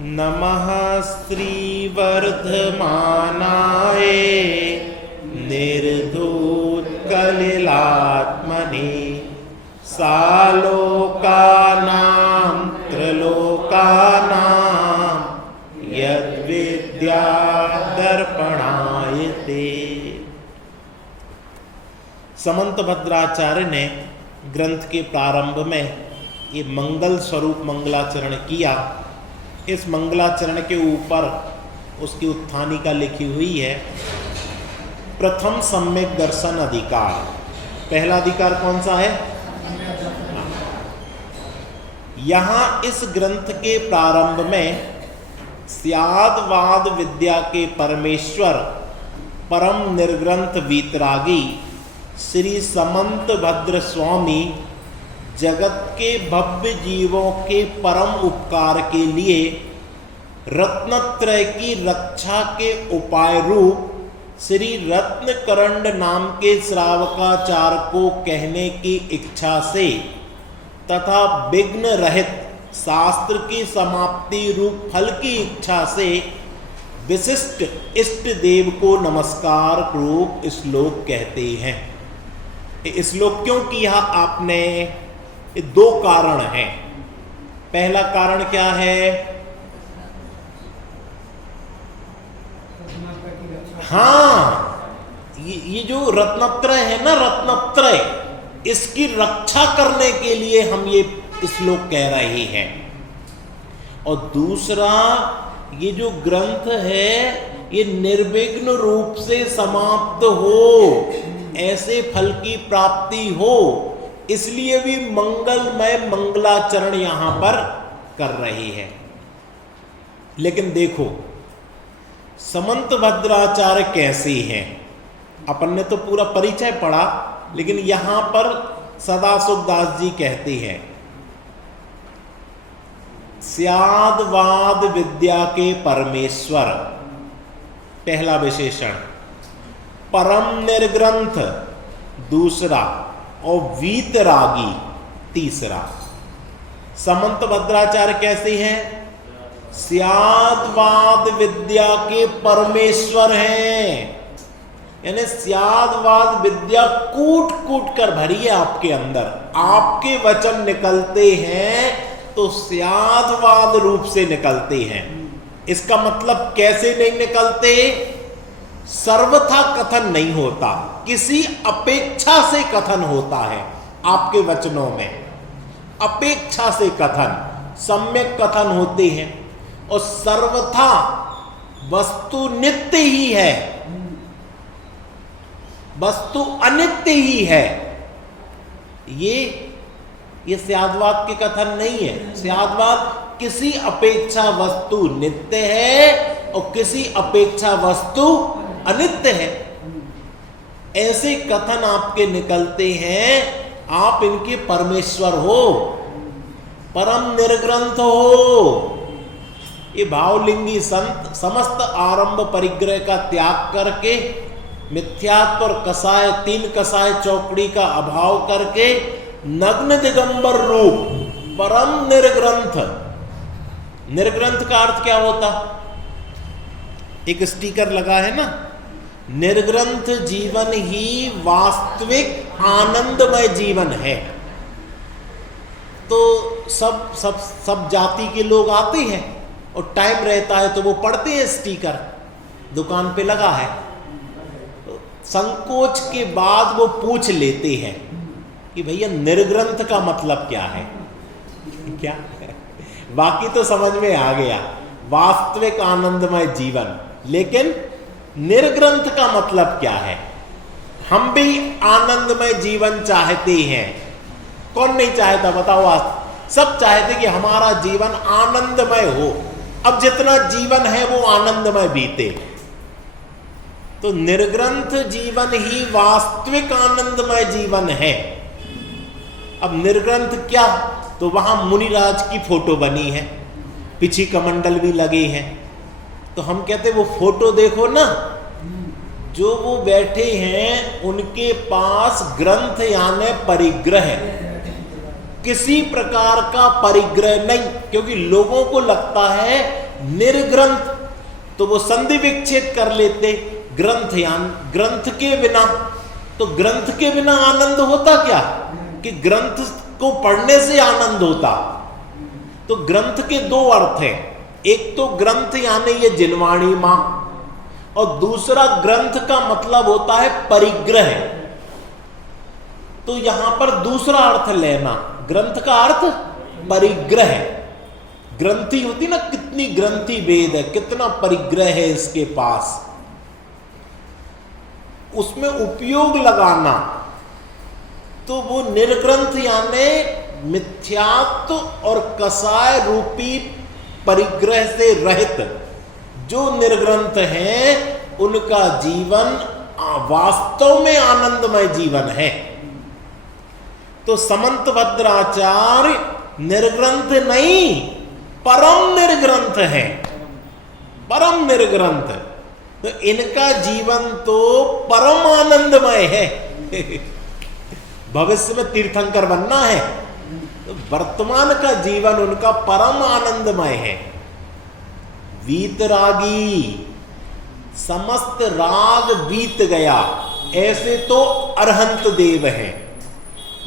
नमः श्रीवर्धमानाय निर्धूतकलिलात्मने सालोकानां त्रिलोकानां यद्विद्यादर्पणायते। समंत भद्राचार्य ने ग्रंथ के प्रारंभ में ये मंगल स्वरूप मंगलाचरण किया। इस मंगलाचरण के ऊपर उसकी उत्थानिका लिखी हुई है, प्रथम सम्यक दर्शन अधिकार। पहला अधिकार कौन सा है? यहां इस ग्रंथ के प्रारंभ में स्यादवाद विद्या के परमेश्वर परम निर्ग्रंथ वीतरागी श्री समंत भद्र स्वामी जगत के भव्य जीवों के परम उपकार के लिए रत्नत्रय की रक्षा के उपाय रूप श्री रत्नकरंड नाम के श्रावकाचार को कहने की इच्छा से तथा विघ्न रहित शास्त्र की समाप्ति रूप फल की इच्छा से विशिष्ट इष्ट देव को नमस्कार रूप श्लोक कहते हैं। श्लोक क्यों किया आपने? दो कारण हैं। पहला कारण क्या है? हाँ, ये जो रत्नत्रय है ना, रत्नत्रय, इसकी रक्षा करने के लिए हम ये श्लोक कह रहे हैं। और दूसरा, ये जो ग्रंथ है ये निर्विघ्न रूप से समाप्त हो, ऐसे फल की प्राप्ति हो, इसलिए भी मंगलमय मंगलाचरण यहां पर कर रहे हैं। लेकिन देखो समंत भद्राचार्य कैसे हैं? अपन ने तो पूरा परिचय पढ़ा, लेकिन यहां पर सदाशिव दास जी कहते हैं स्यादवाद विद्या के परमेश्वर, पहला विशेषण, परम निर्ग्रंथ दूसरा, और वीतरागी तीसरा। समंत भद्राचार्य कैसे हैं? स्यादवाद विद्या के परमेश्वर हैं, यानी स्यादवाद विद्या कूट कूट कर भरी है आपके अंदर। आपके वचन निकलते हैं तो स्यादवाद रूप से निकलते हैं। इसका मतलब कैसे नहीं निकलते? सर्वथा कथन नहीं होता, किसी अपेक्षा से कथन होता है। आपके वचनों में अपेक्षा से कथन, सम्यक कथन होते हैं। और सर्वथा वस्तु नित्य ही है, वस्तु अनित्य ही है। ये स्यादवाद के कथन नहीं है। स्यादवाद किसी अपेक्षा वस्तु नित्य है और किसी अपेक्षा वस्तु अनित्य है, ऐसे कथन आपके निकलते हैं। आप इनके परमेश्वर हो, परम निर्ग्रंथ हो। ये भावलिंगी संत समस्त आरंभ परिग्रह का त्याग करके, मिथ्यात्व और कसाय, तीन कसाय चौकड़ी का अभाव करके नग्न दिगंबर रूप परम निर्ग्रंथ। निर्ग्रंथ का अर्थ क्या होता? एक स्टिकर लगा है ना, निर्ग्रंथ जीवन ही वास्तविक आनंदमय जीवन है। तो सब जाति के लोग आते हैं और टाइम रहता है तो वो पढ़ते हैं, स्टिकर दुकान पे लगा है। तो संकोच के बाद वो पूछ लेते हैं कि भैया निर्ग्रंथ का मतलब क्या है? क्या बाकी तो समझ में आ गया, वास्तविक आनंदमय जीवन, लेकिन निर्ग्रंथ का मतलब क्या है? हम भी आनंदमय जीवन चाहते हैं। कौन नहीं चाहता बताओ? आज सब चाहते कि हमारा जीवन आनंदमय हो। अब जितना जीवन है वो आनंदमय बीते। तो निर्ग्रंथ जीवन ही वास्तविक आनंदमय जीवन है। अब निर्ग्रंथ क्या? तो वहां मुनिराज की फोटो बनी है, पीछे कमंडल भी लगे हैं। तो हम कहते वो फोटो देखो ना, जो वो बैठे हैं उनके पास ग्रंथ यानी परिग्रह, किसी प्रकार का परिग्रह नहीं, क्योंकि लोगों को लगता है निर्ग्रंथ, तो वो संधि विच्छेद कर लेते, ग्रंथ के बिना। तो ग्रंथ के बिना आनंद होता क्या, कि ग्रंथ को पढ़ने से आनंद होता। तो ग्रंथ के दो अर्थ हैं, एक तो ग्रंथ यानी ये जिनवाणी मां, और दूसरा ग्रंथ का मतलब होता है परिग्रह। तो यहां पर दूसरा अर्थ लेना, ग्रंथ का अर्थ परिग्रह। ग्रंथि होती ना, कितनी ग्रंथि वेद है, कितना परिग्रह है इसके पास, उसमें उपयोग लगाना। तो वो निर्ग्रंथ यानी मिथ्यात्व और कसाय रूपी परिग्रह से रहित जो निर्ग्रंथ हैं, उनका जीवन वास्तव में आनंदमय जीवन है। तो समंत भद्राचार्य निर्ग्रंथ नहीं, परम निर्ग्रंथ है, परम निर्ग्रंथ। तो इनका जीवन तो परम आनंदमय है। भविष्य में तीर्थंकर बनना है, तो वर्तमान का जीवन उनका परम आनंदमय है। वीतरागी, समस्त राग बीत गया, ऐसे तो अरहंत देव हैं,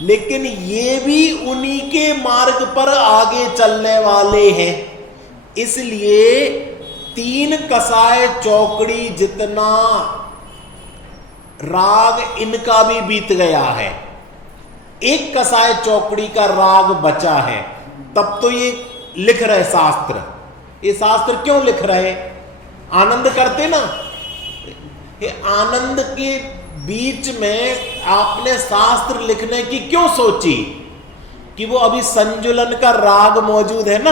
लेकिन ये भी उन्हीं के मार्ग पर आगे चलने वाले हैं। इसलिए 3 कसाय चौकड़ी जितना राग इनका भी बीत गया है, 1 कसाय चौकड़ी का राग बचा है। तब तो ये लिख रहे शास्त्र, ये शास्त्र क्यों लिख रहे, आनंद करते ना। ये आनंद के बीच में आपने शास्त्र लिखने की क्यों सोची, कि वो अभी संजुलन का राग मौजूद है ना।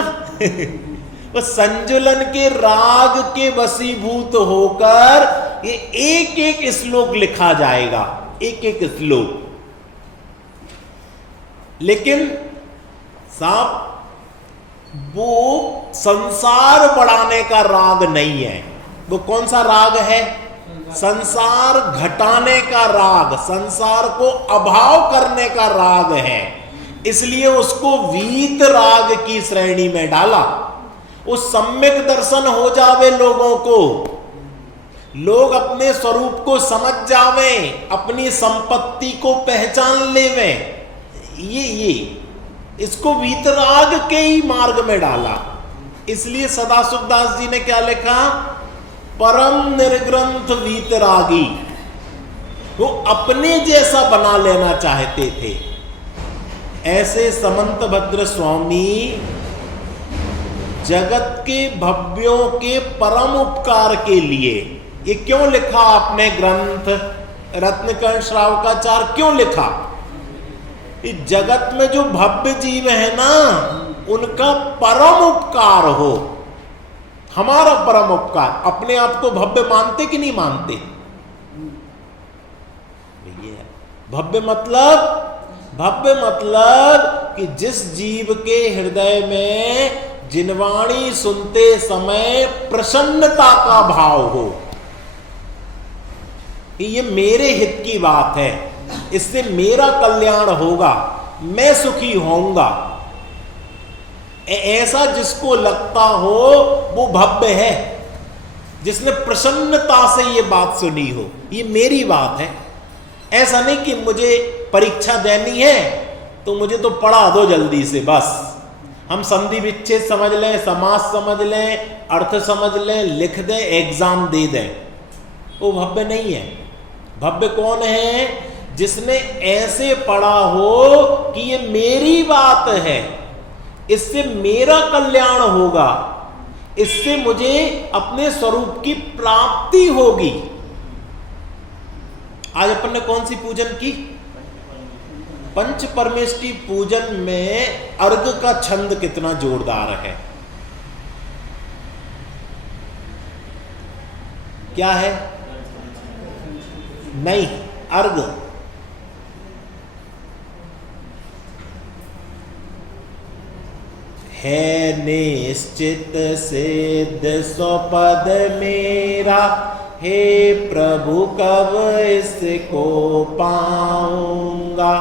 वो संजुलन के राग के वशीभूत होकर ये एक एक श्लोक लिखा जाएगा, एक एक श्लोक। लेकिन साहब वो संसार बढ़ाने का राग नहीं है। वो कौन सा राग है, संसार घटाने का राग, संसार को अभाव करने का राग है। इसलिए उसको वीत राग की श्रेणी में डाला। उस सम्यक दर्शन हो जावे लोगों को, लोग अपने स्वरूप को समझ जावे, अपनी संपत्ति को पहचान लेवे, ये इसको वीतराग के ही मार्ग में डाला। इसलिए सदाशिवदास जी ने क्या लिखा, परम निर्ग्रंथ वीतरागी। वो अपने जैसा बना लेना चाहते थे। ऐसे समंत भद्र स्वामी जगत के भव्यों के परम उपकार के लिए, ये क्यों लिखा आपने ग्रंथ रत्नकर्ण श्रावकाचार, क्यों लिखा, इस जगत में जो भव्य जीव है ना, उनका परम उपकार हो। हमारा परम उपकार, अपने आप को भव्य मानते कि नहीं मानते, भव्य मतलब कि जिस जीव के हृदय में जिनवाणी सुनते समय प्रसन्नता का भाव हो, कि ये मेरे हित की बात है, इससे मेरा कल्याण होगा, मैं सुखी होऊंगा, ऐसा जिसको लगता हो वो भव्य है। जिसने प्रसन्नता से ये बात सुनी हो, ये मेरी बात है। ऐसा नहीं कि मुझे परीक्षा देनी है तो मुझे तो पढ़ा दो जल्दी से, बस हम संधि विच्छेद समझ लें, समास समझ लें, अर्थ समझ लें, लिख दें, एग्जाम दे दें, वो भव्य नहीं है। भव्य कौन है, जिसने ऐसे पढ़ा हो कि ये मेरी बात है, इससे मेरा कल्याण होगा, इससे मुझे अपने स्वरूप की प्राप्ति होगी। आज अपन ने कौन सी पूजन की, पंच परमेष्टि पूजन में अर्घ का छंद कितना जोरदार है। क्या है, नहीं, अर्घ है निश्चित सिद्ध स्वपद मेरा, हे प्रभु कब इसको पाऊंगा,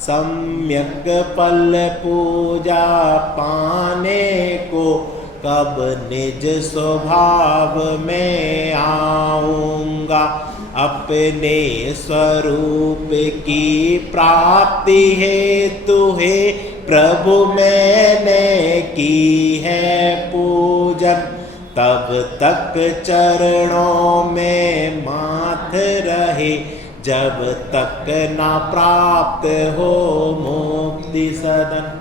सम्यक फल पूजा पाने को कब निज स्वभाव में आऊंगा। अपने स्वरूप की प्राप्ति हेतु हे प्रभु मैंने की है पूजन। तब तक चरणों में माथ रहे, जब तक ना प्राप्त हो मुक्ति सदन।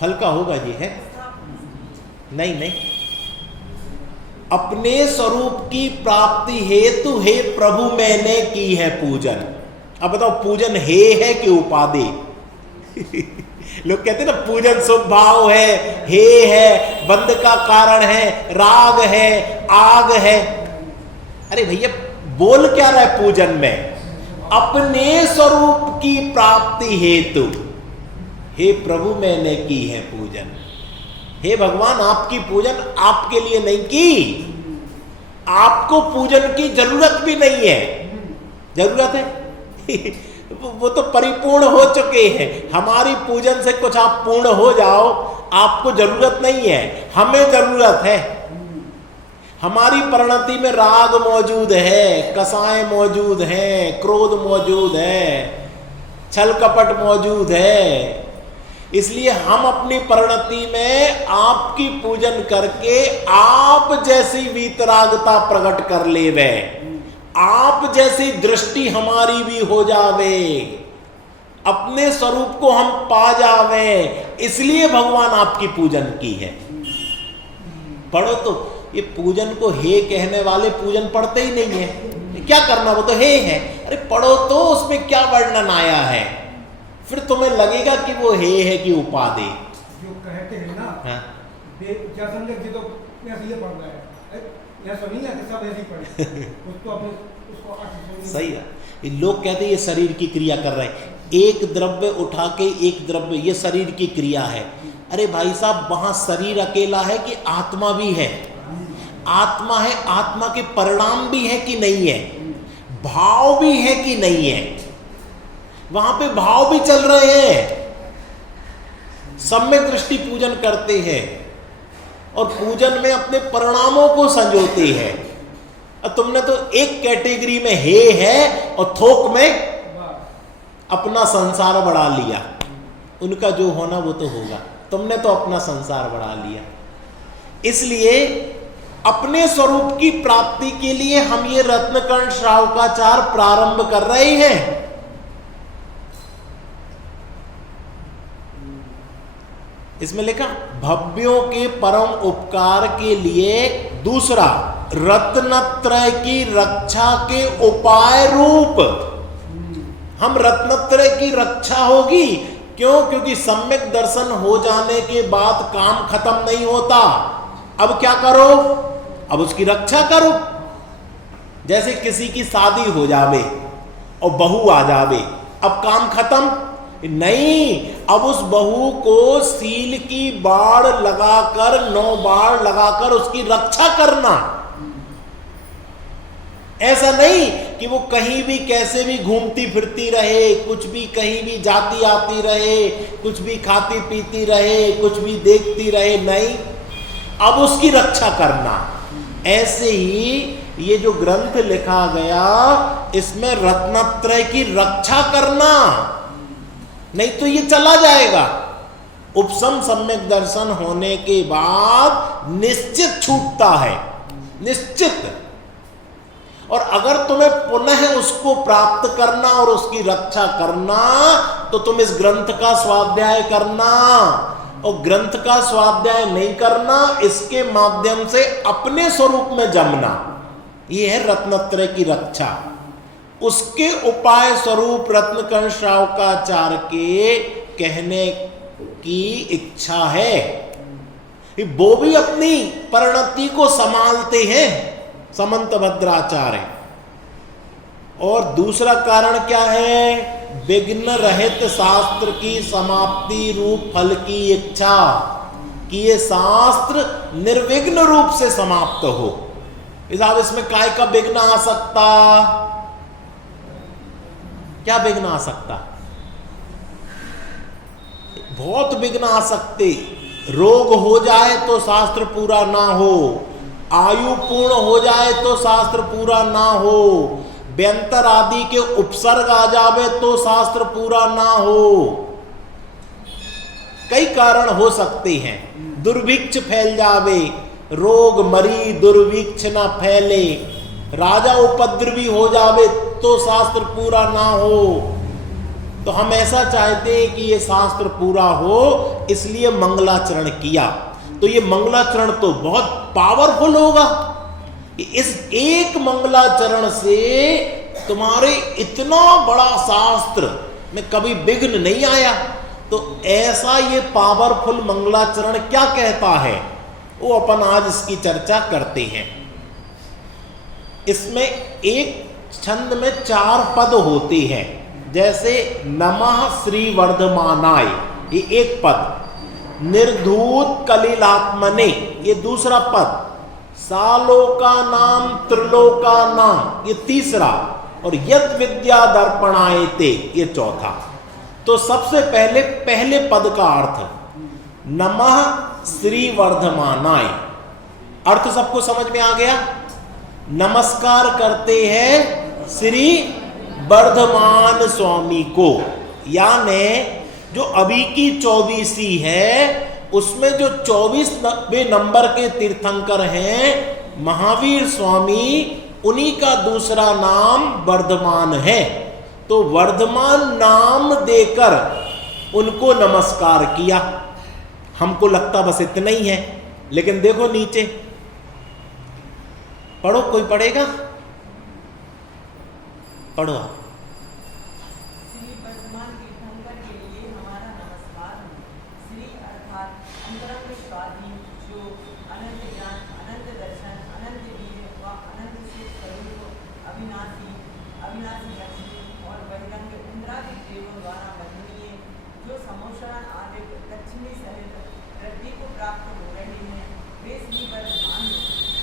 फल का होगा जी है? नहीं, अपने स्वरूप की प्राप्ति हेतु हे प्रभु मैंने की है पूजन। अब बताओ पूजन हे है कि उपाधि? लोग कहते हैं ना पूजन शुभ भाव है, हे है, बंध का कारण है, राग है, आग है। अरे भैया बोल क्या रहा है पूजन में? अपने स्वरूप की प्राप्ति हेतु हे प्रभु मैंने की है पूजन। हे भगवान आपकी पूजन आपके लिए नहीं की, आपको पूजन की जरूरत भी नहीं है। जरूरत है? वो तो परिपूर्ण हो चुके हैं। हमारी पूजन से कुछ आप पूर्ण हो जाओ, आपको जरूरत नहीं है, हमें जरूरत है। हमारी परिणति में राग मौजूद है, कसाय मौजूद है, क्रोध मौजूद है, छल कपट मौजूद है। इसलिए हम अपनी परिणति में आपकी पूजन करके आप जैसी वीतरागता प्रकट कर लेवे, आप जैसी दृष्टि हमारी भी हो जावे, अपने स्वरूप को हम पा जावे। इसलिए भगवान आपकी पूजन की है। पढ़ो तो ये पूजन को हे कहने वाले पूजन पढ़ते ही नहीं है। क्या करना, वो तो हे है। अरे पढ़ो तो उसमें क्या वर्णन आया है, फिर तुम्हें लगेगा कि वो हे है कि उपाधि। जो कहते हैं ना, हाँ? क्या समझे कि तो ऐसे ही पढ़ रहा है, यह सुनी है कि सब ऐसे ही पढ़े। उसको अपने उसको सही है। ये लोग कहते हैं ये शरीर की क्रिया कर रहे हैं, एक द्रव्य उठा के एक द्रव्य, ये शरीर की क्रिया है। अरे भाई साहब वहां शरीर अकेला है कि आत्मा भी है? आत्मा है, आत्मा के परिणाम भी है कि नहीं है, भाव भी है कि नहीं है, वहां पे भाव भी चल रहे हैं। सम्यक दृष्टि पूजन करते हैं और पूजन में अपने परिणामों को संजोते हैं। और तुमने तो एक कैटेगरी में हे है और थोक में अपना संसार बढ़ा लिया। उनका जो होना वो तो होगा, तुमने तो अपना संसार बढ़ा लिया। इसलिए अपने स्वरूप की प्राप्ति के लिए हम ये रत्नकर्ण श्रावकाचार प्रारंभ कर रहे हैं। इसमें लिखा भव्यों के परम उपकार के लिए दूसरा रत्नत्रय की रक्षा के उपाय रूप। हम रत्नत्रय की रक्षा होगी क्यों? क्योंकि सम्यक दर्शन हो जाने के बाद काम खत्म नहीं होता। अब क्या करो? अब उसकी रक्षा करो। जैसे किसी की शादी हो जावे और बहू आ जावे, अब काम खत्म नहीं। अब उस बहू को सील की बाड़ लगाकर, 9 बाड़ लगाकर उसकी रक्षा करना। ऐसा नहीं कि वो कहीं भी कैसे भी घूमती फिरती रहे, कुछ भी कहीं भी जाती आती रहे, कुछ भी खाती पीती रहे, कुछ भी देखती रहे, नहीं, अब उसकी रक्षा करना। ऐसे ही ये जो ग्रंथ लिखा गया, इसमें रत्नत्रय की रक्षा करना, नहीं तो ये चला जाएगा। उपसम सम्यक दर्शन होने के बाद निश्चित छूटता है, निश्चित। और अगर तुम्हें पुनः उसको प्राप्त करना और उसकी रक्षा करना, तो तुम इस ग्रंथ का स्वाध्याय करना। और ग्रंथ का स्वाध्याय नहीं करना, इसके माध्यम से अपने स्वरूप में जमना, यह है रत्नत्रय की रक्षा। उसके उपाय स्वरूप रत्नकर्ण श्रावकाचार्य के कहने की इच्छा है। वो भी अपनी परिणति को संभालते हैं, समंत भद्राचार्य। और दूसरा कारण क्या है? विघ्न रहित शास्त्र की समाप्ति रूप फल की इच्छा, कि ये शास्त्र निर्विघ्न रूप से समाप्त हो। अब इसमें काय का विघ्न आ सकता? क्या विघ्न आ सकता? बहुत विघ्न आ सकते। रोग हो जाए तो शास्त्र पूरा ना हो, आयु पूर्ण हो जाए तो शास्त्र पूरा ना हो, व्यंतर आदि के उपसर्ग आ जावे तो शास्त्र पूरा ना हो। कई कारण हो सकते हैं। दुर्भिक्ष फैल जावे, रोग मरी दुर्भिक्ष ना फैले, राजा उपद्रवी हो जावे तो शास्त्र पूरा ना हो। तो हम ऐसा चाहते हैं कि ये शास्त्र पूरा हो, इसलिए मंगलाचरण किया। तो ये मंगलाचरण तो बहुत पावरफुल होगा। इस एक मंगलाचरण से तुम्हारे इतना बड़ा शास्त्र में कभी विघ्न नहीं आया। तो ऐसा ये पावरफुल मंगलाचरण क्या कहता है, वो अपन आज इसकी चर्चा करते हैं। इसमें एक छंद में 4 पद होते हैं। जैसे नमः श्री वर्धमानाय, ये एक पद। निर्धूत कलिलात्मने, ये दूसरा पद। सालोका नाम त्रिलोका नाम, ये तीसरा। और यद विद्या दर्पणायते, ये चौथा। तो सबसे पहले पद का अर्थ, नमः श्री वर्धमानाय। अर्थ सबको समझ में आ गया? नमस्कार करते हैं श्री वर्धमान स्वामी को। यानी जो अभी की 24वीं है, उसमें जो 24वें नंबर के तीर्थंकर हैं महावीर स्वामी, उन्हीं का दूसरा नाम वर्धमान है। तो वर्धमान नाम देकर उनको नमस्कार किया। हमको लगता बस इतना ही है, लेकिन देखो नीचे पढ़ो, कोई पढ़ेगा? पढ़ो। श्री वर्धमान तीर्थंकर के लिए हमारा नमस्कार। श्री अर्थात अंतरंग स्वाधीन, जो अनंत ज्ञान, अनंत दर्शन, अनंत वीर व अनंत से स्वरूप, अविनाशी लक्ष्मी और बहिरंग इंद्रादि देवों द्वारा वंदनीय, जो समोषण आदि लक्ष्मी सहित वृद्धि को प्राप्त हो रहे हैं, वे श्री वर्धमान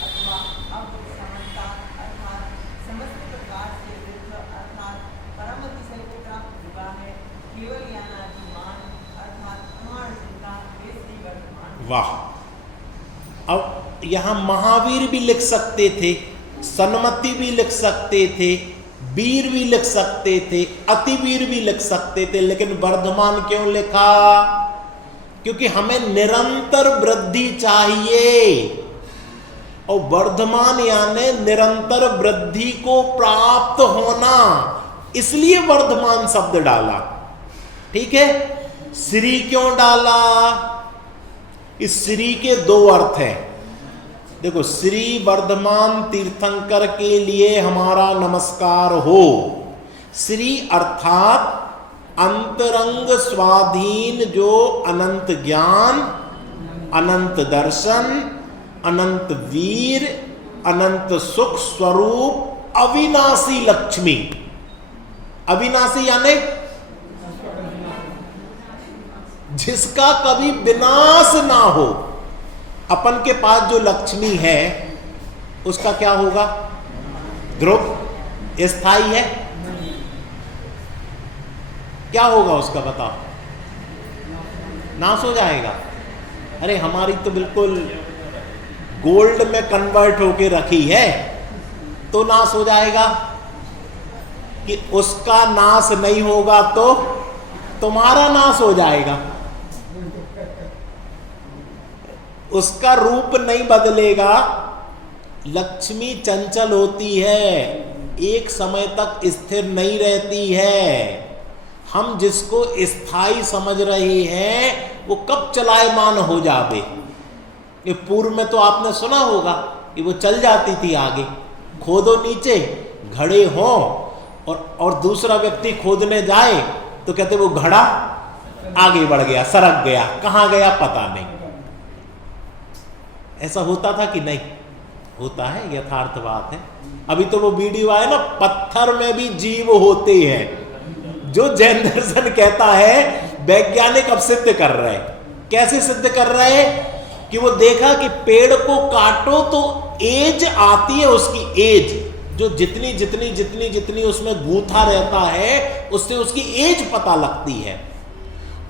अथवा अब समन्ता अर्थात समस्त प्रकार से वृद्ध अर्थात परम अतिशय को प्राप्त हुआ है, केवल ज्ञानादिमान अर्थात प्रमाण चिंता, वे श्री वर्धमान। वाह! अब यहां महावीर भी लिख सकते थे, सन्मति भी लिख सकते थे, वीर भी लिख सकते थे, अतिवीर भी लिख सकते थे, लेकिन वर्धमान क्यों लिखा? क्योंकि हमें निरंतर वृद्धि चाहिए, और वर्धमान यानी निरंतर वृद्धि को प्राप्त होना, इसलिए वर्धमान शब्द डाला। ठीक है? श्री क्यों डाला? इस श्री के 2 अर्थ हैं। देखो, श्री वर्धमान तीर्थंकर के लिए हमारा नमस्कार हो। श्री अर्थात अंतरंग स्वाधीन, जो अनंत ज्ञान, अनंत दर्शन, अनंत वीर, अनंत सुख स्वरूप, अविनाशी लक्ष्मी। अविनाशी यानी जिसका कभी विनाश ना हो। अपन के पास जो लक्ष्मी है उसका क्या होगा? ध्रुव, स्थायी है। क्या होगा उसका बताओ? नाश हो जाएगा। अरे हमारी तो बिल्कुल गोल्ड में कन्वर्ट होके रखी है, तो नाश हो जाएगा। कि उसका नाश नहीं होगा तो तुम्हारा नाश हो जाएगा। उसका रूप नहीं बदलेगा। लक्ष्मी चंचल होती है, एक समय तक स्थिर नहीं रहती है। हम जिसको स्थायी समझ रहे हैं वो कब चलायमान हो जावे। ये पूर्व में तो आपने सुना होगा कि वो चल जाती थी आगे। खोदो नीचे, घड़े हों, और दूसरा व्यक्ति खोदने जाए तो कहते वो घड़ा आगे बढ़ गया, सरक गया, कहाँ गया पता नहीं। ऐसा होता था कि नहीं? होता है, यथार्थ बात है। अभी तो वो वीडियो आया ना, पत्थर में भी जीव होते हैं, जो जैन दर्शन कहता है वैज्ञानिक अब सिद्ध कर रहे हैं। कैसे सिद्ध कर रहे हैं? कि वो देखा कि पेड़ को काटो तो एज आती है, उसकी एज जो जितनी उसमें गूंथा रहता है, उससे उसकी एज पता लगती है।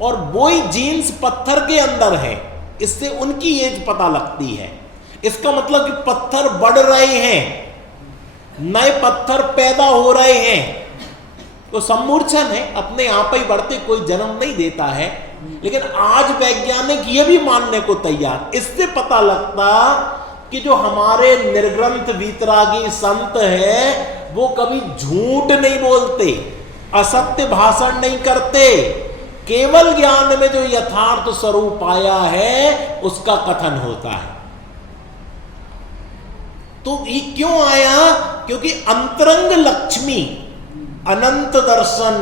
और वही जीन्स पत्थर के अंदर है, इससे उनकी एज पता लगती है। इसका मतलब कि पत्थर बढ़ रहे हैं, नए पत्थर पैदा हो रहे हैं। तो सम्मूर्छन है, अपने आप ही बढ़ते, कोई जन्म नहीं देता है। लेकिन आज वैज्ञानिक ये भी मानने को तैयार, इससे पता लगता कि जो हमारे निर्ग्रंथ वीतरागी संत है वो कभी झूठ नहीं बोलते, असत्य भाषण नहीं करते, केवल ज्ञान में जो यथार्थ स्वरूप आया है उसका कथन होता है। तो ये क्यों आया? क्योंकि अंतरंग लक्ष्मी, अनंत दर्शन,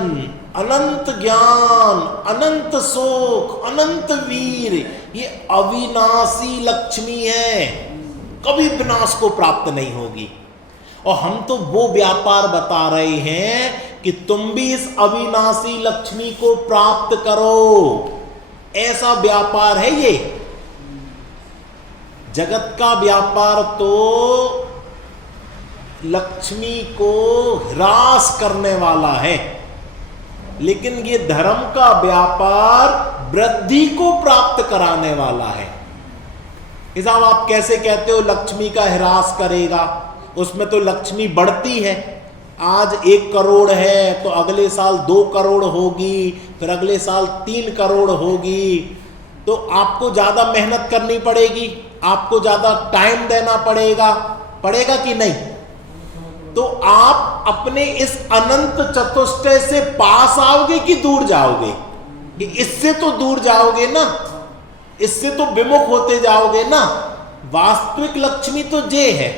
अनंत ज्ञान, अनंत सुख, अनंत वीर, ये अविनाशी लक्ष्मी है, कभी विनाश को प्राप्त नहीं होगी। और हम तो वो व्यापार बता रहे हैं कि तुम भी इस अविनाशी लक्ष्मी को प्राप्त करो, ऐसा व्यापार है ये। जगत का व्यापार तो लक्ष्मी को ह्रास करने वाला है, लेकिन ये धर्म का व्यापार वृद्धि को प्राप्त कराने वाला है। साहब आप कैसे कहते हो लक्ष्मी का ह्रास करेगा? उसमें तो लक्ष्मी बढ़ती है। आज 1 करोड़ है तो अगले साल 2 करोड़ होगी, फिर अगले साल 3 करोड़ होगी। तो आपको ज्यादा मेहनत करनी पड़ेगी, आपको ज्यादा टाइम देना पड़ेगा कि नहीं? तो आप अपने इस अनंत चतुष्टय से पास आओगे कि दूर जाओगे? कि इससे तो दूर जाओगे ना, इससे तो विमुख होते जाओगे ना। वास्तविक लक्ष्मी तो जे है,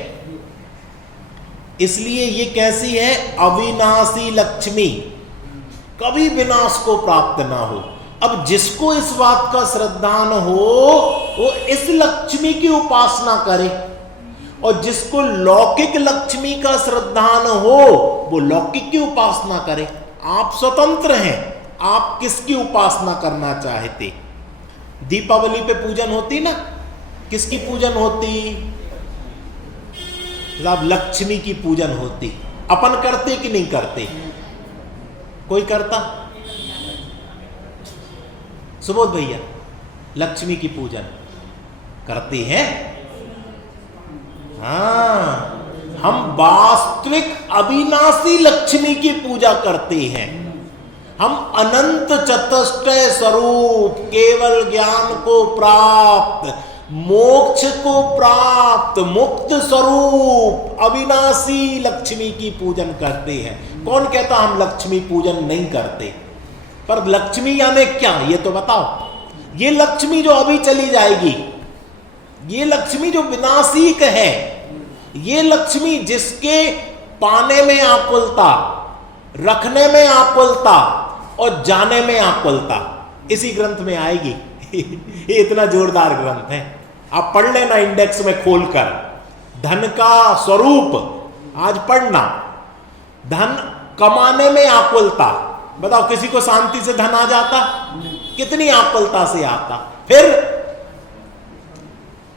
इसलिए ये कैसी है? अविनाशी लक्ष्मी, कभी विनाश को प्राप्त ना हो। अब जिसको इस बात का श्रद्धान हो वो इस लक्ष्मी की उपासना करे, और जिसको लौकिक लक्ष्मी का श्रद्धान हो वो लौकिक की उपासना करे। आप स्वतंत्र हैं, आप किसकी उपासना करना चाहते। दीपावली पे पूजन होती ना, किसकी पूजन होती? साहब लक्ष्मी की पूजन होती। अपन करते कि नहीं करते? कोई करता? सुबोध भैया लक्ष्मी की पूजन करते हैं? हाँ, हम वास्तविक अविनाशी लक्ष्मी की पूजा करते हैं। हम अनंत चतुष्टय स्वरूप, केवल ज्ञान को प्राप्त, मोक्ष को प्राप्त, मुक्त स्वरूप अविनाशी लक्ष्मी की पूजन करते हैं। कौन कहता हम लक्ष्मी पूजन नहीं करते? पर लक्ष्मी यानी क्या ये तो बताओ। ये लक्ष्मी जो अभी चली जाएगी, ये लक्ष्मी जो विनाशिक है, ये लक्ष्मी जिसके पाने में आकुलता, रखने में आकुलता और जाने में आकुलता, इसी ग्रंथ में आएगी। ये इतना जोरदार ग्रंथ है, आप पढ़ लेना इंडेक्स में खोलकर। धन का स्वरूप आज पढ़ना। धन कमाने में आकुलता, बताओ किसी को शांति से धन आ जाता? कितनी आकुलता से आता। फिर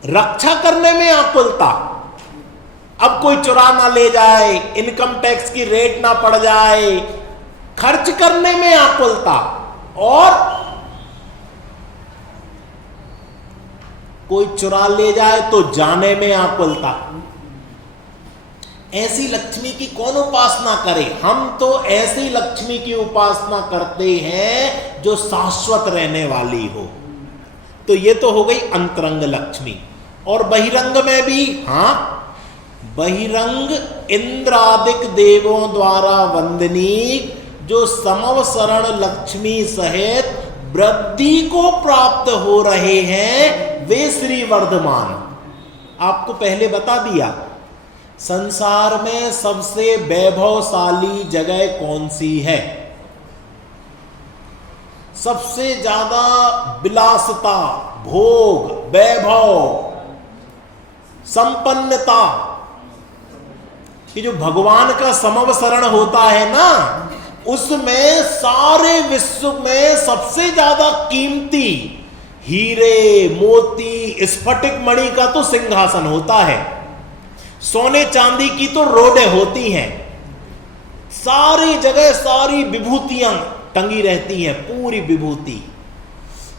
रक्षा करने में आकुलता, अब कोई चुरा ना ले जाए, इनकम टैक्स की रेट ना पड़ जाए, खर्च करने में आकुलता, और कोई चुरा ले जाए तो जाने में आकुलता। ऐसी लक्ष्मी की कौन उपासना करे? हम तो ऐसी लक्ष्मी की उपासना करते हैं जो शाश्वत रहने वाली हो। तो ये तो हो गई अंतरंग लक्ष्मी। और बहिरंग में भी, हाँ, बहिरंग इंद्रादिक देवों द्वारा वंदनीय जो समवसरण लक्ष्मी सहित वृद्धि को प्राप्त हो रहे हैं, वे श्री वर्धमान। आपको पहले बता दिया संसार में सबसे वैभवशाली जगह कौन सी है? सबसे ज्यादा विलासता, भोग, वैभव, संपन्नता, कि जो भगवान का समवसरण होता है ना, उसमें सारे विश्व में सबसे ज्यादा कीमती हीरे, मोती, स्फटिक मणि का तो सिंहासन होता है, सोने चांदी की तो रोडें होती हैं, सारी जगह सारी विभूतियां टंगी रहती हैं, पूरी विभूति।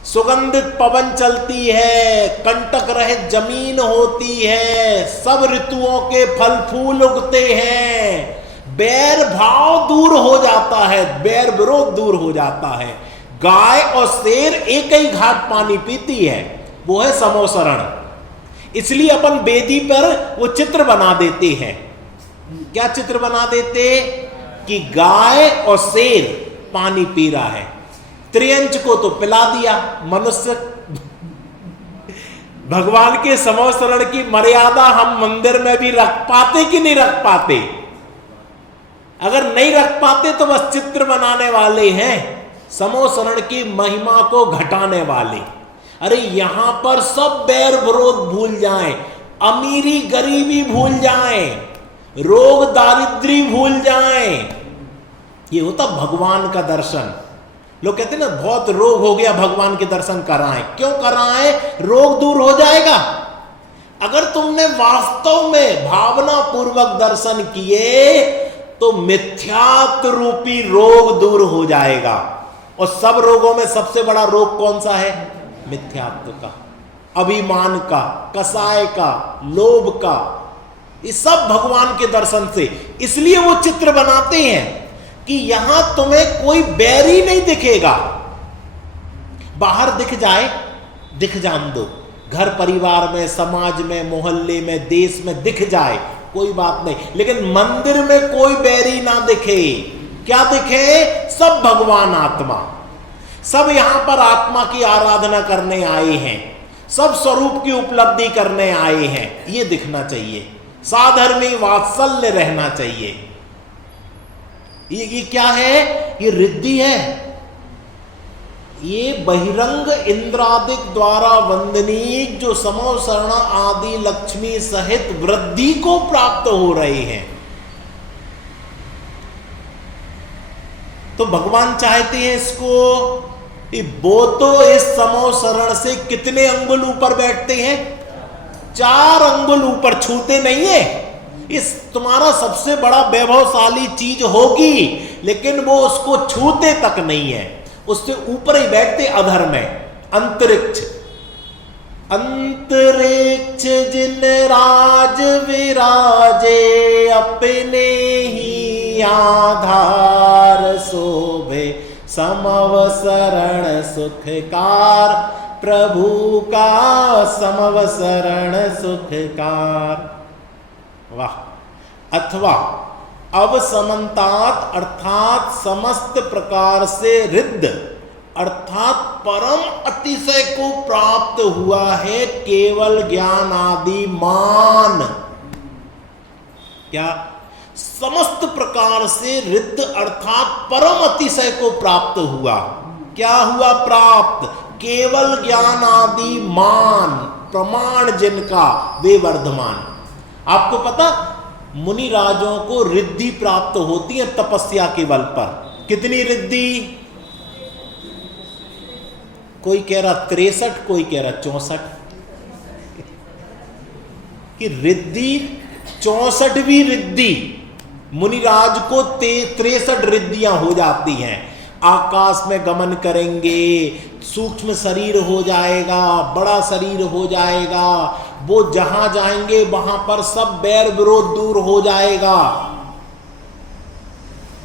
सुगंधित पवन चलती है, कंटक रहित जमीन होती है, सब ऋतुओं के फल फूल उगते हैं, बैर भाव दूर हो जाता है, बैर विरोध दूर हो जाता है। गाय और शेर एक ही घाट पानी पीती है, वो है समोसरण। इसलिए अपन वेदी पर वो चित्र बना देते हैं। क्या चित्र बना देते? कि गाय और शेर पानी पी रहा है। त्रियंच को तो पिला दिया, मनुष्य भगवान के समोसरण की मर्यादा हम मंदिर में भी रख पाते कि नहीं रख पाते? अगर नहीं रख पाते तो बस चित्र बनाने वाले हैं, समोसरण की महिमा को घटाने वाले। अरे यहां पर सब बैर विरोध भूल जाएं, अमीरी गरीबी भूल जाएं, रोग दारिद्री भूल जाएं। ये होता भगवान का दर्शन। लोग कहते हैं ना बहुत रोग हो गया, भगवान के दर्शन कराएं। क्यों कराएं? रोग दूर हो जाएगा। अगर तुमने वास्तव में भावना पूर्वक दर्शन किए तो मिथ्यात्व रूपी रोग दूर हो जाएगा। और सब रोगों में सबसे बड़ा रोग कौन सा है? मिथ्यात्व का, अभिमान का, कसाय का, लोभ का। ये सब भगवान के दर्शन से। इसलिए वो चित्र बनाते हैं कि यहां तुम्हें कोई बैरी नहीं दिखेगा। बाहर दिख जाए, दिख जान दो, घर परिवार में, समाज में, मोहल्ले में, देश में दिख जाए, कोई बात नहीं, लेकिन मंदिर में कोई बैरी ना दिखे। क्या दिखे? सब भगवान आत्मा। सब यहां पर आत्मा की आराधना करने आए हैं, सब स्वरूप की उपलब्धि करने आए हैं। ये दिखना चाहिए, साधर्मी वात्सल्य रहना चाहिए। ये क्या है? ये रिद्धि है। ये बहिरंग इंद्रादिक द्वारा वंदनीय जो समोसरण आदि लक्ष्मी सहित वृद्धि को प्राप्त हो रहे हैं। तो भगवान चाहते हैं इसको। वो तो इस समोसरण से कितने अंगुल ऊपर बैठते हैं? 4 अंगुल ऊपर, छूते नहीं है। इस तुम्हारा सबसे बड़ा वैभवशाली चीज होगी, लेकिन वो उसको छूते तक नहीं है, उससे ऊपर ही बैठते अधर में। अंतरिक्ष, अंतरिक्ष जिन राज विराजे, अपने ही आधार शोभे, समवसरण सुखकार, प्रभु का समवसरण सुखकार। वाह। अथवा अवसमंतात अर्थात समस्त प्रकार से रिद्ध अर्थात परम अतिशय को प्राप्त हुआ है, केवल ज्ञान आदि मान। क्या? समस्त प्रकार से रिद्ध अर्थात परम अतिशय को प्राप्त हुआ। क्या हुआ प्राप्त? केवल ज्ञान आदि मान, प्रमाण जिनका वे वर्धमान। आपको पता, मुनि राजों को रिद्धि प्राप्त होती है तपस्या के बल पर। कितनी रिद्धि? कोई कह रहा 63, कोई कह रहा 64 कि रिद्धि 64वीं रिद्धि। मुनिराज को 63 रिद्धियां हो जाती हैं। आकाश में गमन करेंगे, सूक्ष्म शरीर हो जाएगा, बड़ा शरीर हो जाएगा, वो जहां जाएंगे वहां पर सब बैर विरोध दूर हो जाएगा।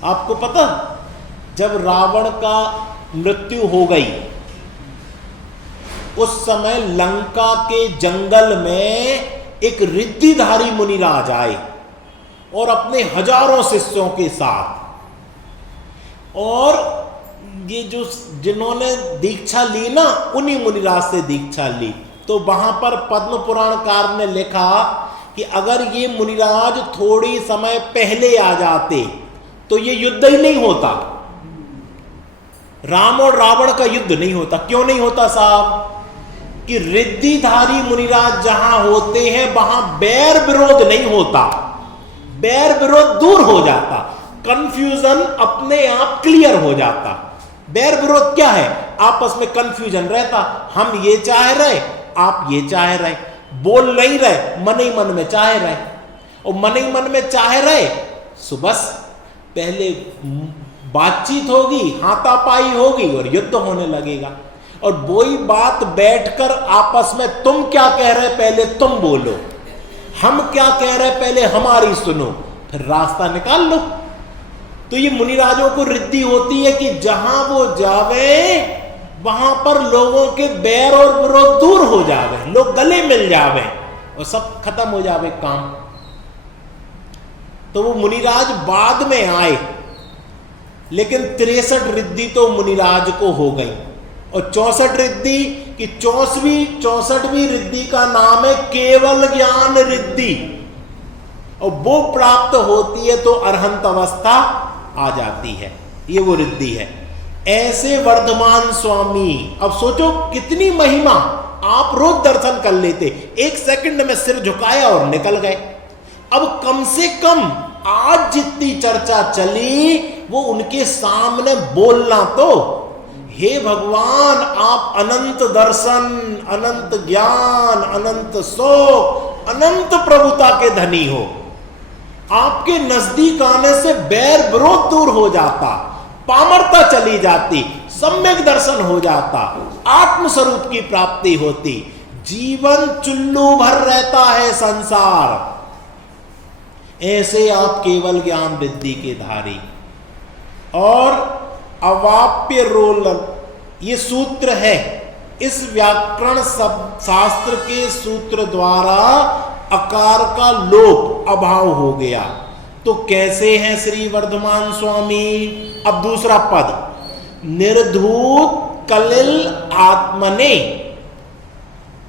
आपको पता, जब रावण का मृत्यु हो गई उस समय लंका के जंगल में एक रिद्धिधारी मुनिराज आए और अपने हजारों शिष्यों के साथ, और ये जो जिन्होंने दीक्षा ली ना, उन्हीं मुनिराज से दीक्षा ली। तो वहां पर पद्म पुराणकार ने लिखा कि अगर ये मुनिराज थोड़ी समय पहले आ जाते तो ये युद्ध ही नहीं होता, राम और रावण का युद्ध नहीं होता। क्यों नहीं होता साहब? कि रिद्धिधारी मुनिराज जहां होते हैं वहां बैर विरोध नहीं होता, बैर विरोध दूर हो जाता, कंफ्यूजन अपने आप क्लियर हो जाता। बैर विरोध क्या है? आपस में कंफ्यूजन रहता, हम ये चाह रहे, आप ये चाह रहे, बोल नहीं रहे, मन ही मन में चाह रहे, और मन ही मन में चाह रहे, सो बस पहले बातचीत होगी, हाथापाई होगी और युद्ध होने लगेगा। और वही बात बैठकर आपस में तुम क्या कह रहे पहले तुम बोलो, हम क्या कह रहे पहले हमारी सुनो, फिर रास्ता निकाल लो। तो ये मुनिराजों को रिद्धि होती है कि जहां वो जावे वहां पर लोगों के बैर और विरोध दूर हो जावे, लोग गले मिल जावे और सब खत्म हो जावे काम। तो वो मुनिराज बाद में आए, लेकिन 63 रिद्धि तो मुनिराज को हो गई। और 64 रिद्धि की 64वीं रिद्धि का नाम है केवल ज्ञान रिद्धि, और वो प्राप्त होती है तो अरहंत अवस्था आ जाती है। ये वो रिद्धि है। ऐसे वर्धमान स्वामी, अब सोचो कितनी महिमा, आप रोज दर्शन कर लेते, 1 सेकंड में सिर झुकाया और निकल गए। अब कम से कम आज जितनी चर्चा चली वो उनके सामने बोलना तो, हे भगवान आप अनंत दर्शन, अनंत ज्ञान, अनंत शोक, अनंत प्रभुता के धनी हो, आपके नजदीक आने से बैर विरोध दूर हो जाता, पामरता चली जाती, सम्यक दर्शन हो जाता, आत्मस्वरूप की प्राप्ति होती, जीवन चुल्लू भर रहता है संसार। ऐसे आप केवल ज्ञान रिद्धि के धारी। और अवाप्य रोलन, ये सूत्र है, इस व्याकरण शास्त्र के सूत्र द्वारा अकार का लोप, अभाव हो गया। तो कैसे हैं श्री वर्धमान स्वामी? अब दूसरा पद, निर्धूत कलिल आत्मने।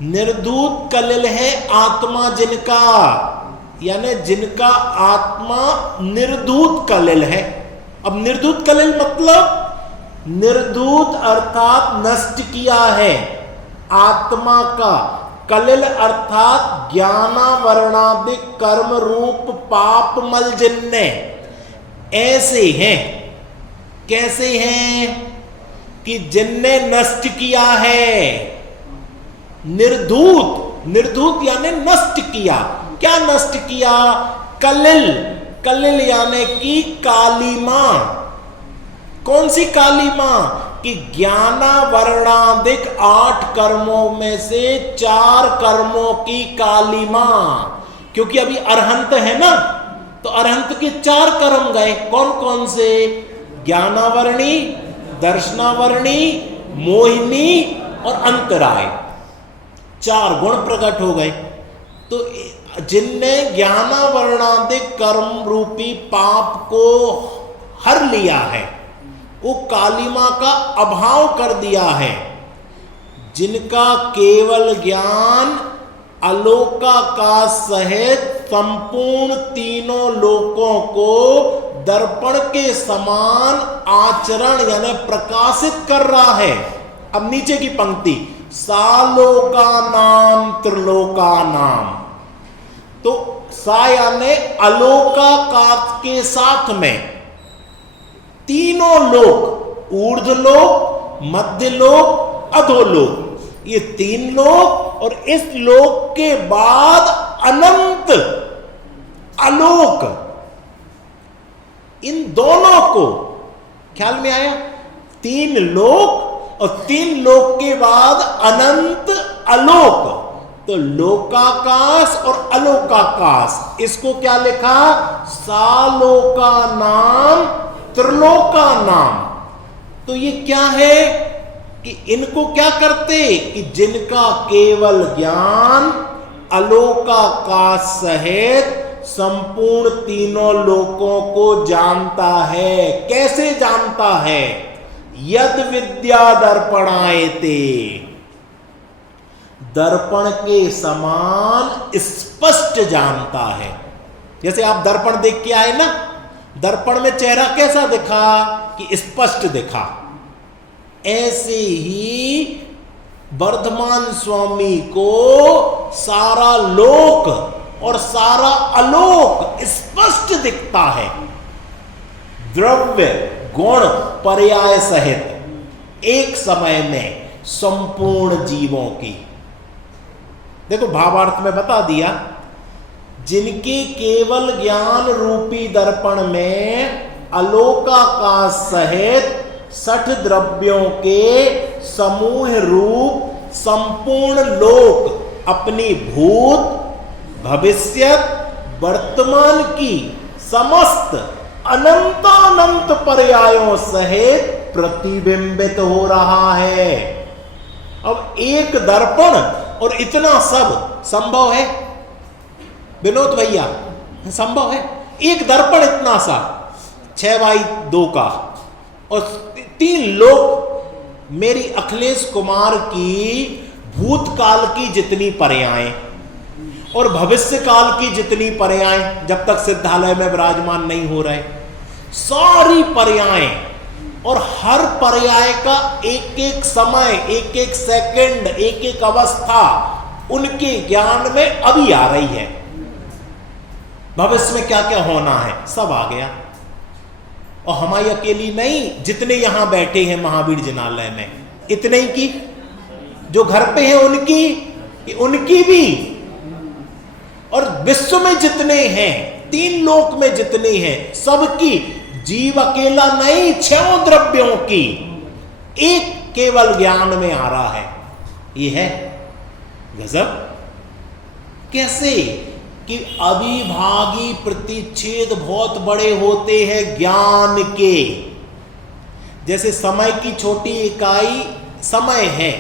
निर्धूत कलिल है आत्मा जिनका, यानी जिनका आत्मा निर्धूत कलिल है। अब निर्धूत कलिल मतलब, निर्धूत अर्थात नष्ट किया है आत्मा का, कलिल अर्थात ज्ञानावरणादि कर्म रूप पाप मल जिनने। ऐसे हैं, कैसे हैं कि जिनने नष्ट किया है। निर्धूत, निर्धूत यानी नष्ट किया। क्या नष्ट किया? कलिल, कलिल यानी कि कालीमा। कौन सी कालीमा? कि ज्ञानावरणादिक 8 कर्मों में से 4 कर्मों की कालीमा। क्योंकि अभी अरहंत है ना, तो अरहंत के 4 कर्म गए। कौन कौन से? ज्ञानावरणी, दर्शनावरणी, मोहिनी और अंतराय। 4 गुण प्रकट हो गए। तो जिनने ज्ञानावरणादिक कर्म रूपी पाप को हर लिया है, वो कालिमा का अभाव कर दिया है, जिनका केवल ज्ञान अलोकाकाश सहित संपूर्ण तीनों लोकों को दर्पण के समान आचरण यानी प्रकाशित कर रहा है। अब नीचे की पंक्ति, सालोका नाम त्रिलोका नाम। तो सा यानी अलोकाकाश के साथ में तीनों लोक, ऊर्ध्वलोक, मध्यलोक, अधोलोक, ये 3 लोक, और इस लोक के बाद अनंत अलोक, इन दोनों को ख्याल में आया? 3 लोक और 3 लोक के बाद अनंत अलोक। तो लोकाकाश और अलोकाकाश, इसको क्या लिखा? सालोका नाम त्रिलोका नाम। तो ये क्या है कि इनको क्या करते कि जिनका केवल ज्ञान अलोकाकाश सहित संपूर्ण तीनों लोकों को जानता है। कैसे जानता है? यद विद्या दर्पणायते, दर्पण के समान स्पष्ट जानता है। जैसे आप दर्पण देख के आए ना, दर्पण में चेहरा कैसा दिखा? कि स्पष्ट दिखा। ऐसे ही वर्धमान स्वामी को सारा लोक और सारा अलोक स्पष्ट दिखता है, द्रव्य गुण पर्याय सहित एक समय में संपूर्ण जीवों की। देखो भावार्थ में बता दिया, जिनके केवल ज्ञान रूपी दर्पण में अलोकाकाश सहित 60 द्रव्यों के समूह रूप संपूर्ण लोक अपनी भूत भविष्यत वर्तमान की समस्त अनंतानंत पर्यायों सहित प्रतिबिंबित हो रहा है। अब एक दर्पण और इतना सब संभव है विनोद भैया? संभव है? एक दर्पण इतना सा 6x2 का और 3 लोग मेरी अखिलेश कुमार की भूतकाल की जितनी पर्याएं और भविष्य काल की जितनी पर्याएं, जब तक सिद्धालय में विराजमान नहीं हो रहे, सारी पर्याएं और हर पर्याय का एक एक समय, एक एक सेकंड, एक एक अवस्था उनके ज्ञान में अभी आ रही है। भविष्य में क्या क्या होना है सब आ गया। और हमारी अकेली नहीं, जितने यहां बैठे हैं महावीर जिनालय में, इतने ही की जो घर पे हैं उनकी भी, और विश्व में जितने हैं, 3 लोक में जितने हैं, सबकी, जीव अकेला नहीं, 6 द्रव्यों की एक केवल ज्ञान में आ रहा है। ये है गजब। कैसे कि अविभागी प्रतिच्छेद बहुत बड़े होते हैं ज्ञान के। जैसे समय की छोटी इकाई समय है,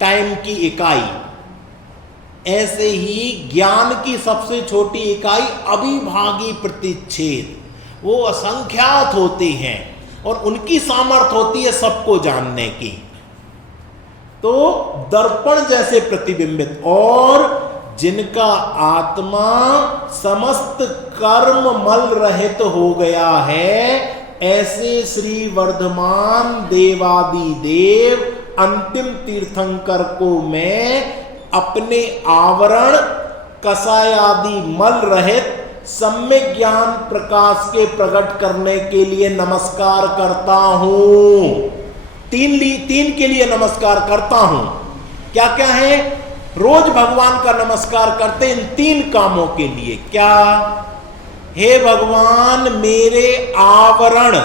टाइम की इकाई, ऐसे ही ज्ञान की सबसे छोटी इकाई अविभागी प्रतिच्छेद, वो असंख्यात होते हैं और उनकी सामर्थ्य होती है सबको जानने की। तो दर्पण जैसे प्रतिबिंबित, और जिनका आत्मा समस्त कर्म मल रहित हो गया है, ऐसे श्री वर्धमान देवादि देव अंतिम तीर्थंकर को मैं अपने आवरण कसायादि मल रहित सम्यक ज्ञान प्रकाश के प्रकट करने के लिए नमस्कार करता हूं। 3 के लिए नमस्कार करता हूं। क्या क्या है? रोज भगवान का नमस्कार करते इन 3 कामों के लिए। क्या? हे भगवान, मेरे आवरण,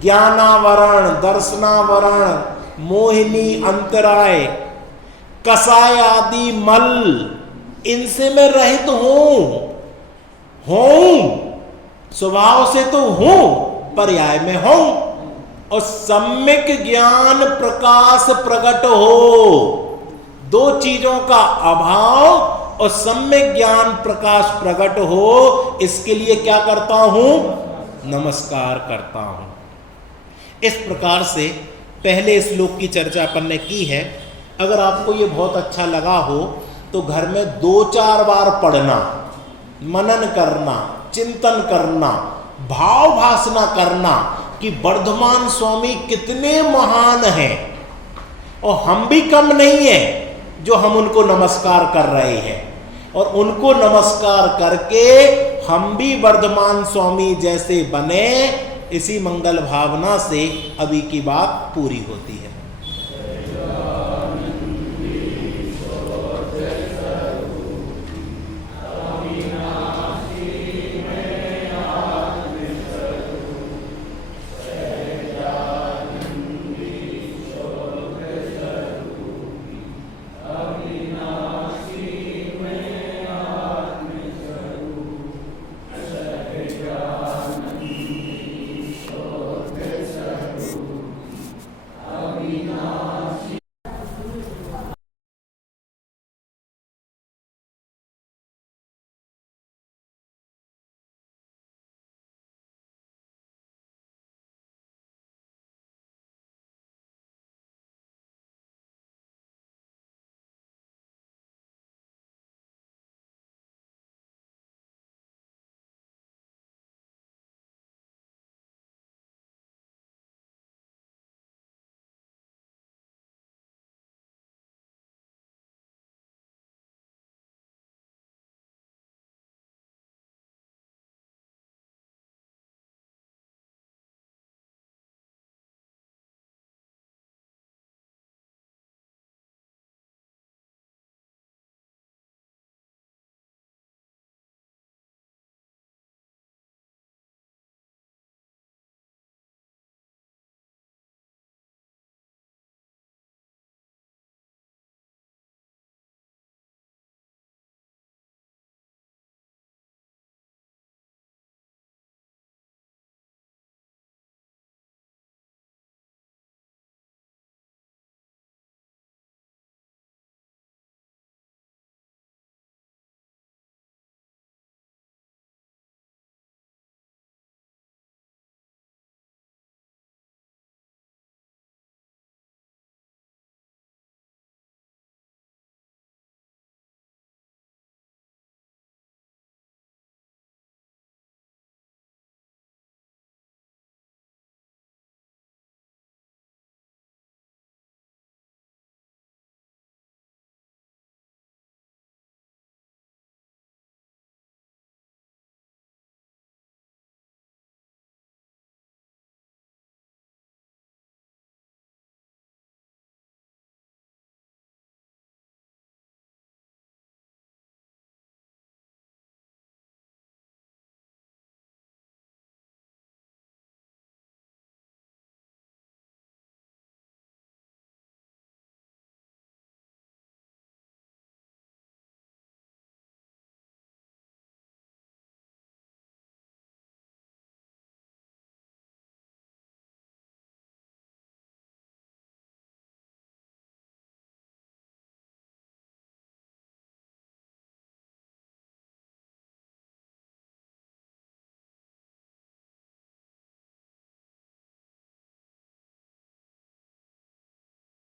ज्ञानावरण, दर्शनावरण, मोहिनी अंतराय, कसाय आदि मल, इनसे मैं रहित हूं स्वभाव से तो हूं, पर्याय में हूं, और सम्यक ज्ञान प्रकाश प्रकट हो। 2 चीजों का अभाव और सम्यक ज्ञान प्रकाश प्रकट हो, इसके लिए क्या करता हूं? नमस्कार करता हूं। इस प्रकार से पहले श्लोक की चर्चा अपन ने की है। अगर आपको ये बहुत अच्छा लगा हो तो घर में 2-4 बार पढ़ना, मनन करना, चिंतन करना, भाव भासना करना कि वर्धमान स्वामी कितने महान हैं और हम भी कम नहीं हैं जो हम उनको नमस्कार कर रहे हैं, और उनको नमस्कार करके हम भी वर्धमान स्वामी जैसे बने। इसी मंगल भावना से अभी की बात पूरी होती है।